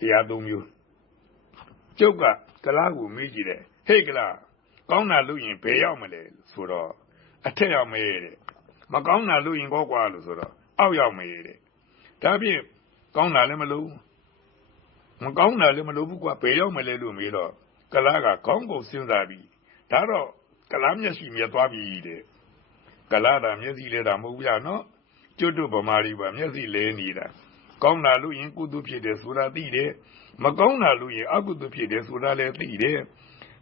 တရားသုံးမျိုးကျုပ်ကကလားကိုမေးကြည့်တယ်ဟေ့ကလားကောင်းတာလုပ်ရင်ဘယ်ရောက်မလဲဆိုတော့အထက်ရောက်မေးတယ်မကောင်းတာလုပ်ရင်ကောကွာလို့ဆိုတော့အောက်ရောက်မေးတယ်ဒါဖြင့်ကောင်းတာလည်းမလုပ်မကောင်းတာလည်းမလုပ်ဘူးကွာဘယ်ရောက်မလဲလို့မေးတော့ကလားကကောင်းကိုစဉ်းစားပြီးဒါတော့ကလားမျက်ရှိမြက်သွားပြီတဲ့ကလားတာမျက်စိလဲတာမဟုတ်ဘူးရနော်ကျွတ်တို့ဗမာတွေပါမျက်စိလဲနေတာ ကောင်းတာလို့ရင်ကုသိုလ်ဖြစ်တယ်ဆိုတာသိတယ်မကောင်းတာလို့ရင်အကုသိုလ်ဖြစ်တယ်ဆိုတာလည်းသိတယ်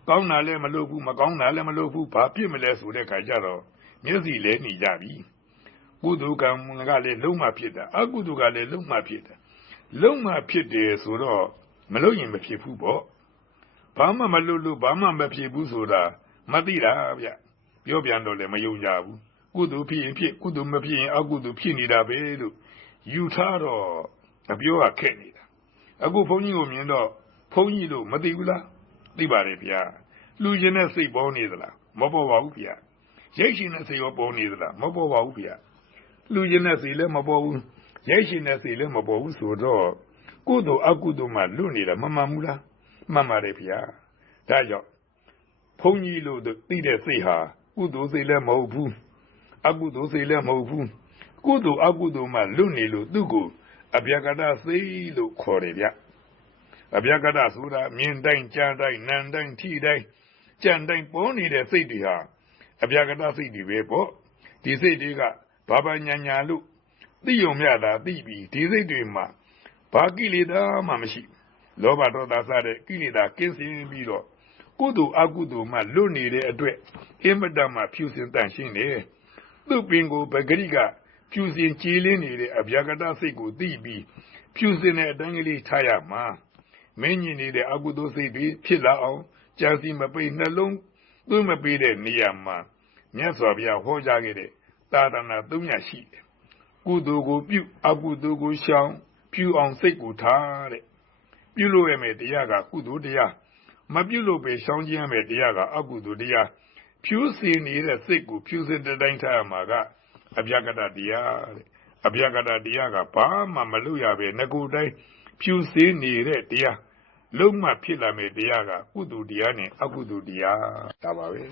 ကောင်းတာလည်းမလုပ်ဘူးမကောင်းတာလည်းမလုပ်ဘူးဘာဖြစ်မလဲဆိုတဲ့ခါကျတော့မျက်စိလဲနေကြပြီကုသိုလ်ကံကလည်းလုံးမဖြစ်တာအကုသိုလ်ကလည်းလုံးမဖြစ်တာလုံးမဖြစ်တယ်ဆိုတော့မလုပ်ရင်မဖြစ်ဘူးပေါ့ဘာမှမလုပ်လို့ဘာမှမဖြစ်ဘူးဆိုတာမသိတာဗျပြောပြန်တော့လည်းမယုံကြဘူးကုသိုလ်ဖြစ်ရင်ဖြစ်ကုသိုလ်မဖြစ်ရင်အကုသိုလ်ဖြစ်နေတာပဲလို့ ယူထားတော့အပြောကခက်နေတာအခုဘုန်းကြီးကိုမြင်တော့ဘုန်းကြီးလို့မသိဘူးလားသိပါတယ်ဗျာလူကျင်တဲ့စိတ်ပေါ်နေသလားမပေါ်ပါဘူးဗျာရိတ်ရှင်တဲ့စိတ်ရောပေါ်နေသလားမပေါ်ပါဘူးဗျာလူကျင်တဲ့စိတ်လည်းမပေါ်ဘူးရိတ်ရှင်တဲ့စိတ်လည်းမပေါ်ဘူးဆိုတော့ကုသိုလ်အကုသိုလ်မှလွတ်နေတာမမှန်ဘူးလားမှန်ပါတယ်ဗျာဒါကြောင့်ဘုန်းကြီးလို့သိတဲ့စိတ်ဟာကုသိုလ်စိတ်လည်းမဟုတ်ဘူးအကုသိုလ်စိတ်လည်းမဟုတ်ဘူး ကုသိုလ်အကုသိုလ်မှလွတ်နေလို့သူ့ကိုအဗျကတစိတ်လို့ခေါ်တယ်ဗျအဗျကတဆိုတာမြင်တိုင်းကြားတိုင်းနံတိုင်းထိတိုင်းကြံတိုင်းပေါ်နေတဲ့စိတ်တွေဟာအဗျကတစိတ်တွေပဲပေါ့ဒီစိတ်တွေကဘာဘာညာညာလို့သိယုံမြတာသိပြီးဒီစိတ်တွေမှာဘာကိလေသာမှမရှိလောဘဒေါသစတဲ့ကိလေသာကင်းစင်ပြီးတော့ကုသိုလ်အကုသိုလ်မှလွတ်နေတဲ့အတွက်အင်မတန်မှဖြူစင်တန့်ရှင်းတယ်သူ့ပင်ကိုပဂရိက ဖြူစင်ကြည်လင်းနေတဲ့အဗျာကတစိတ်ကိုသိပြီးဖြူစင်တဲ့အတိုင်းကလေးထားရမှာမင်းကြီးနေတဲ့အကုသိုလ်စိတ်တွေဖြစ်လာအောင်ကြာစီမပိတ်နှလုံးသွင်းမပေးတဲ့နေရာမှာမြတ်စွာဘုရားဟောကြားခဲ့တဲ့သာသနာ၃ညရှိတယ်ကုသိုလ်ကိုပြုအကုသိုလ်ကိုရှောင်ပြုအောင်စိတ်ကိုထားတဲ့ပြုလို့ရမယ်တရားကကုသိုလ်တရားမပြုလို့ပဲရှောင်ခြင်းရမယ်တရားကအကုသိုလ်တရားဖြူစင်နေတဲ့စိတ်ကိုဖြူစင်တဲ့တိုင်းထားရမှာက အဗျကတတရားတဲ့အဗျကတတရားကဘာမှမလုပ်ရပဲငကိုတိုင်းဖြူစင်းနေတဲ့တရားလုံးမဖြစ်လာမယ်တရားကကုသိုလ်တရားနဲ့အကုသိုလ်တရားဒါပါပဲ